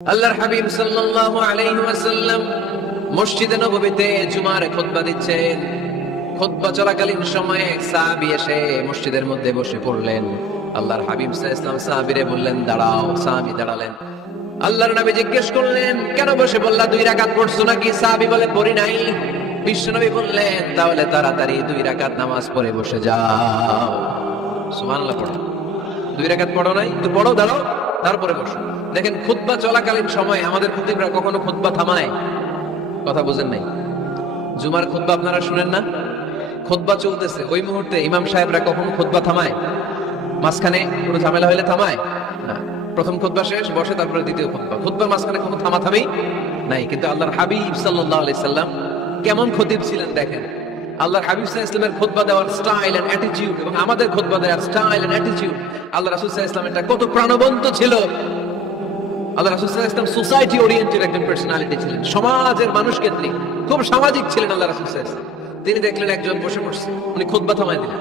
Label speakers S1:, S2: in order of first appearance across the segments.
S1: আল্লাহর হাবিব সাল্লাল্লাহু আলাইহি ওয়াসাল্লাম মসজিদে নববীতে জুমার খুতবা দিচ্ছেন। খুতবা চলাকালীন সময়ে সাহাবী এসে মসজিদের মধ্যে বসে পড়লেন। আল্লাহর হাবিব সাল্লাল্লাহু আলাইহি সাহাবীরে বললেন, দাঁড়াও, সাহাবী দাঁড়ালেন। আল্লাহর নবী জিজ্ঞেস করলেন, কেন বসে বললা দুই রাকাত পড়ছো নাকি? সাহাবী বলে, পড়ি নাই। বিশ্বনবী বললেন, তাহলে তাড়াতাড়ি দুই রাকাত নামাজ পড়ে বসে যাও। সুবহানাল্লাহ, পড়ো। দুই রাকাত পড়ো নাই? তো পড়ো, দাঁড়াও। তারপরে বসো। দেখেন, খুতবা চলাকালীন সময় আমাদের খুতিবরা কখনো খুতবা থামায় কথা বুঝেন নাই? জুমার খুতবা আপনারা শুনেন না? খুতবা চলতেছে। ওই মুহূর্তে ইমাম সাহেবরা কখনো খুতবা থামায়? মাঝখানে কোনো ঝামেলা হলে থামায়? না। প্রথম খুতবা শেষ, বসে, তারপরে দ্বিতীয় খুতবা। খুতবার মাঝখানে কোনো থামাথামি নাই। কিন্তু আল্লাহর হাবিব সাল্লাল্লাহু আলাইহি সাল্লাম কেমন খতিব ছিলেন দেখেন। আল্লাহর হাবিব আলাইহি ইসলামের খুতবা দেওয়ার স্টাইল এন্ড অ্যাটিটিউড এবং আমাদের খোদবা দেওয়ার স্টাইল এন্ড অ্যাটিটিউড আল্লাহ রাসূল আলাইহি ইসলামেরটা কত প্রাণবন্ত ছিল। আল্লাহ রাসূল সাল্লাল্লাহু ইসলাম সোসাইটি ওরিয়েন্টেড একজন পার্সোনালিটি ছিলেন, সমাজের মানুষ কেন্দ্রিক খুব সামাজিক ছিলেন আল্লাহ রাসূল সাল্লাল্লাহু ইসলাম। তিনি দেখলেন একজন বসে পড়ছে, উনি খুতবা থামায় দিলেন।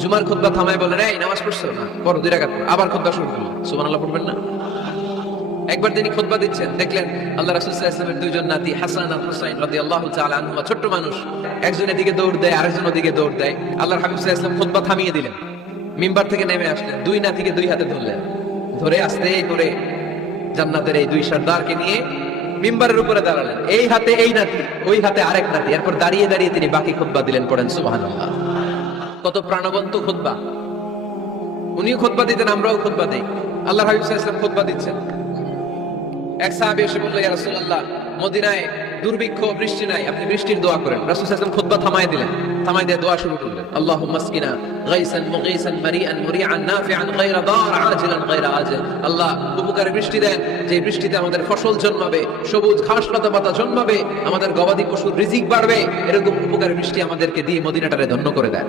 S1: জুমার খুতবা থামায় বললেন, এই, নামাজ পড়ছো? না, পড়ো, দুই পড়ো। আবার খুতবা শুরু করলেন। সুবহানাল্লাহ, পড়বেন না? একবার তিনি খুতবা দিচ্ছেন। দেখলেন আল্লাহ রাসূল সাল্লাল্লাহু ইসলামের দুইজন নাতি হাসান আর হুসাইন রাদিয়াল্লাহু তাআলা আনহুমা, ছোট্ট মানুষ। একজন এদিকে দৌড় দেয়, আরেকজন ওদিকে দৌড় দেয়। আল্লাহর হাবিব সাল্লাল্লাহু ইসলাম খুতবা থামিয়ে দিলেন। মিম্বার থেকে নেমে আসলেন। দুই নাতিকে দুই হাতে ধরলেন। ধরে আস্তে করে জান্নাতের এই দুই সর্দারকে নিয়ে মিম্বারের উপরে দাঁড়ালেন। এই হাতে এই নাতি, ওই হাতে আরেক নাতি। এরপর দাঁড়িয়ে দাঁড়িয়ে তিনি বাকি খুতবা দিলেন পড়েন, সুবহানাল্লাহ। কত প্রাণবন্ত খুতবা। উনিও খুতবা দিতেন, আমরাও খুতবা দিই। আল্লাহ হাবিব সাল্লাল্লাহু আলাইহি দিচ্ছেন। এক সাহাবী এসে বলল, ইয়া রাসূলুল্লাহ, মদিনায় দুর্ভিক্ষ, বৃষ্টি নাই, আপনি বৃষ্টির দোয়া করেন। রাসূল সাল্লাল্লাহু খুতবা থামায় দিলেন, থামায় দিয়ে দোয়া শুরু করলেন। আল্লাহুম্মা গাইসান মারিআন মুরিআন নাফিআন গায়রা দার আজিলান গায়রা আল্লাহ বৃষ্টি দেন, যে বৃষ্টিতে আমাদের ফসল জন্মাবে, সবুজ ঘাস লতা পাতা জন্মাবে, আমাদের গবাদি পশুর রিজিক বাড়বে, এরকম উপকারী বৃষ্টি আমাদেরকে দিয়ে মদিনাটারে ধন্য করে দেয়।